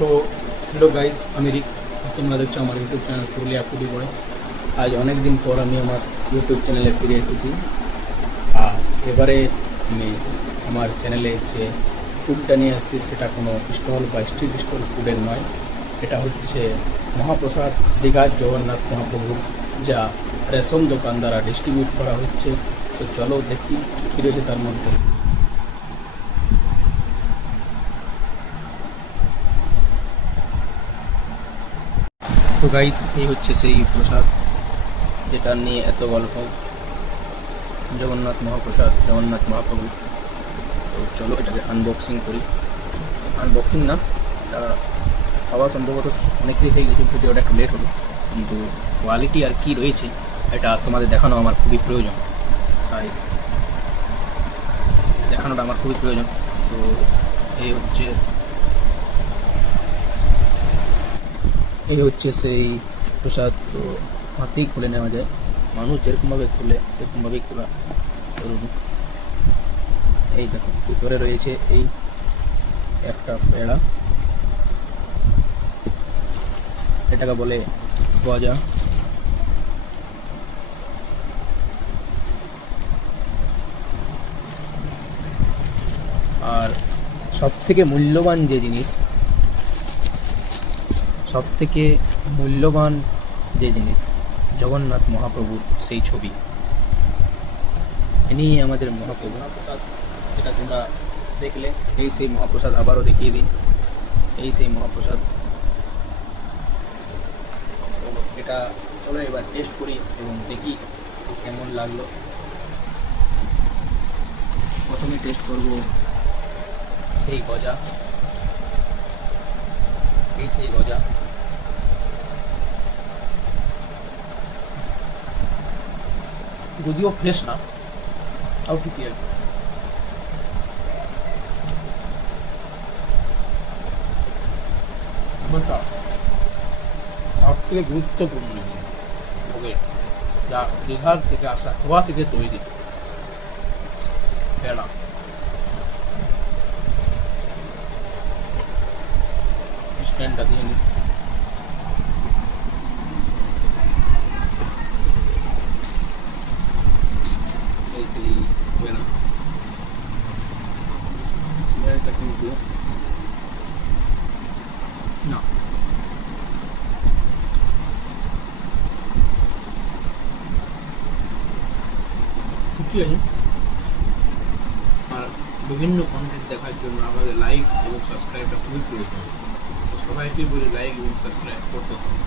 তো hello guys, আমি রিক। তোমরা দেখছো আমার ইউটিউব চ্যানেল পুরুলিয়া ফুডি বয়। আজ অনেক দিন পর আমি আমার ইউটিউব চ্যানেলে ফিরে এসেছি। আর এবারে আমি আমার চ্যানেলে যে ফুডটা নিয়ে আসছি সেটা কোনো স্টল বা স্ট্রিট স্টল ফুডের নয়। এটা হচ্ছে মহাপ্রসাদ দীঘার জগন্নাথ মহাপ্রভুর, যা রেশন দোকান দ্বারা ডিস্ট্রিবিউট করা হচ্ছে। তো চলো দেখি কী রয়েছে তার মধ্যে। তো গাইজ, এই হচ্ছে সেই প্রসাদ যেটা নিয়ে এত গল্প, জগন্নাথ মহাপ্রসাদ, জগন্নাথ মহাপ্রভু। তো চলো এটাকে আনবক্সিং করি। আনবক্সিং না, এটা খাওয়া সম্ভবত অনেকেই হয়ে গেছে, ভিডিওটা একটু লেট হলো, কিন্তু কোয়ালিটি আর কি রয়েছে এটা তোমাদের দেখানো আমার খুবই প্রয়োজন। তাই দেখানোটা আমার খুবই প্রয়োজন। তো এই হচ্ছে সেই প্রসাদ। তো হাতেই খুলে নেওয়া যায়, মানুষ যেরকমভাবে খুলে সেরকমভাবেই খোলা জরুরি। এই দেখো, ভিতরে রয়েছে এই একটা পেড়া, এটাকে বলে গজা। আর সবথেকে মূল্যবান যে জিনিস, জগন্নাথ মহাপ্রভুর সেই ছবি। ইনি আমাদের মহাপ্রভু। মহাপ্রসাদ এটা তোমরা দেখলে, এই সেই মহাপ্রসাদ, আবারও দেখিয়ে দিন, এই সেই মহাপ্রসাদ। তো এটা চলো এবার টেস্ট করি এবং দেখি কেমন লাগলো। প্রথমে টেস্ট করব সেই গজা, এই সেই গজা। যদিও ফ্রেশ না, তাও ঠিকই আছে। সব থেকে গুরুত্বপূর্ণ জিনিস, ওকে, যা দীঘার থেকে আসা, খোয়া থেকে তৈরি পেড়া। স্ট্যান্ডটা দিয়ে নিই। এই সেই পেড়া স্মেলটা কিন্তু না, ঠিকই আছে। আর বিভিন্ন কন্টেন্ট দেখার জন্য আমাদের লাইক এবং সাবস্ক্রাইবটা খুবই প্রয়োজন। তো সবাইকে বলে লাইক এবং সাবস্ক্রাইব করতে হবে।